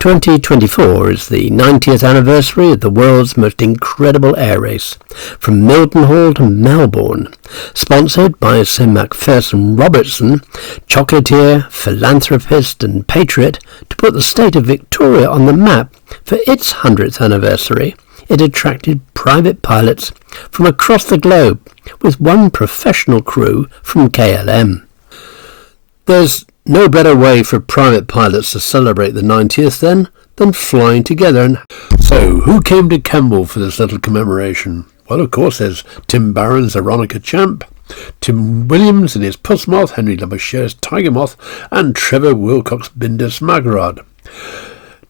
2024 is the 90th anniversary of the world's most incredible air race, from Mildenhall to Melbourne, sponsored by Sir MacRobertson, chocolatier, philanthropist and patriot. To put the state of Victoria on the map for its 100th anniversary, it attracted private pilots from across the globe, with one professional crew from KLM. There's no better way for private pilots to celebrate the 90th then than flying together. And so, who came to Kemble for this little commemoration? Well, of course, there's Tim Barron's Aeronica Champ, Tim Williams in his Puss Moth, Henry Labouchere's Tiger Moth, and Trevor Wilcox-Binder's Magrod.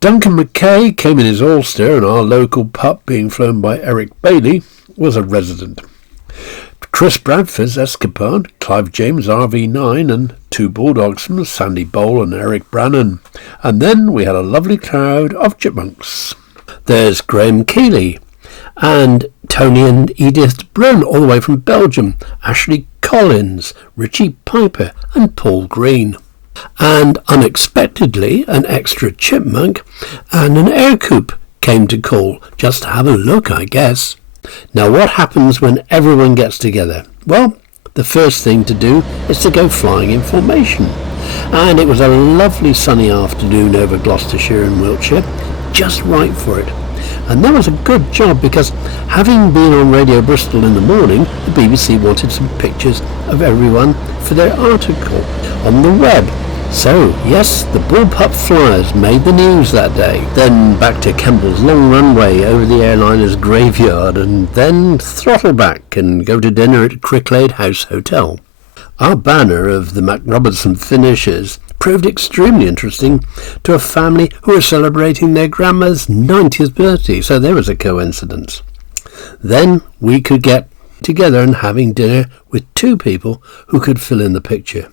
Duncan Mackay came in his Ulster, and our local pup, being flown by Eric Bailey, was a resident. Chris Bradford's Escapade, Clive James RV9 and two Bulldogs from Sandy Bowl and Eric Brannan. And then we had a lovely crowd of chipmunks. There's Graham Keeley and Tony and Edith Brun all the way from Belgium, Ashley Collins, Richie Piper and Paul Green. And unexpectedly an extra chipmunk and an air coupe came to call, just to have a look, I guess. Now, what happens when everyone gets together? Well, the first thing to do is to go flying in formation. And it was a lovely sunny afternoon over Gloucestershire and Wiltshire, just right for it. And that was a good job because, having been on Radio Bristol in the morning, the BBC wanted some pictures of everyone for their article on the web. So, yes, the BullPup Flyers made the news that day. Then back to Kemble's long runway over the airliner's graveyard, and then throttle back and go to dinner at Cricklade House Hotel. Our banner of the MacRobertson finishers proved extremely interesting to a family who were celebrating their grandma's 90th birthday, so there was a coincidence. Then we could get together and having dinner with two people who could fill in the picture.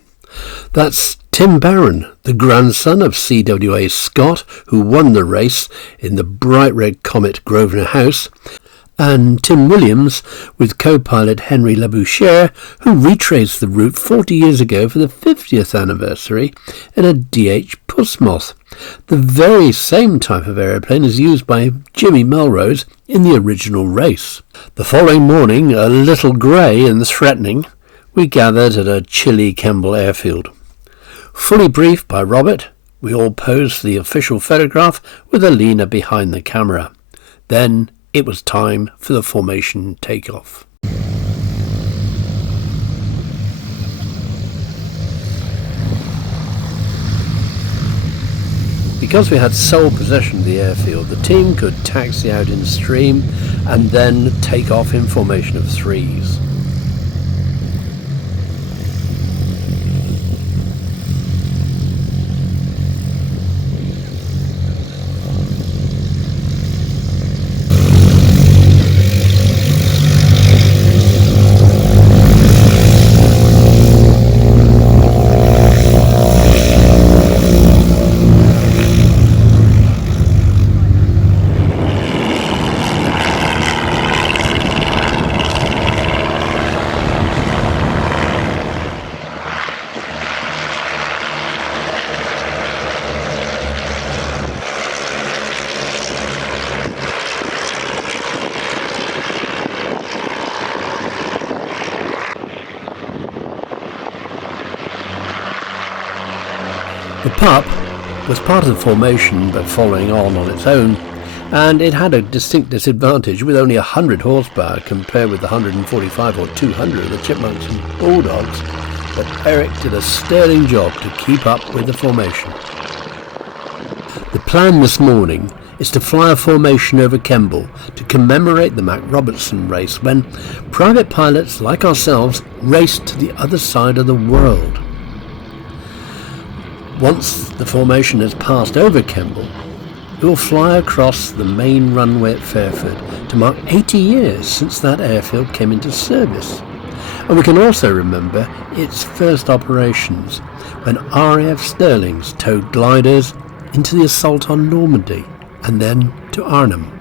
That's Tim Barron, the grandson of C.W.A Scott, who won the race in the bright red Comet Grosvenor House, and Tim Williams with co-pilot Henry Labouchere, who retraced the route 40 years ago for the 50th anniversary in a DH Puss Moth, the very same type of aeroplane as used by Jimmy Melville in the original race. The following morning, a little grey and threatening, we gathered at a chilly Kemble airfield. Fully briefed by Robert, we all posed for the official photograph with Alina behind the camera. Then it was time for the formation takeoff. Because we had sole possession of the airfield, the team could taxi out in stream and then take off in formation of threes. The pup was part of the formation but following on its own, and it had a distinct disadvantage with only 100 horsepower compared with the 145 or 200 of the chipmunks and bulldogs, but Eric did a sterling job to keep up with the formation. The plan this morning is to fly a formation over Kemble to commemorate the MacRobertson race when private pilots like ourselves raced to the other side of the world. Once the formation has passed over Kemble, we will fly across the main runway at Fairford to mark 80 years since that airfield came into service. And we can also remember its first operations when RAF Stirlings towed gliders into the assault on Normandy and then to Arnhem.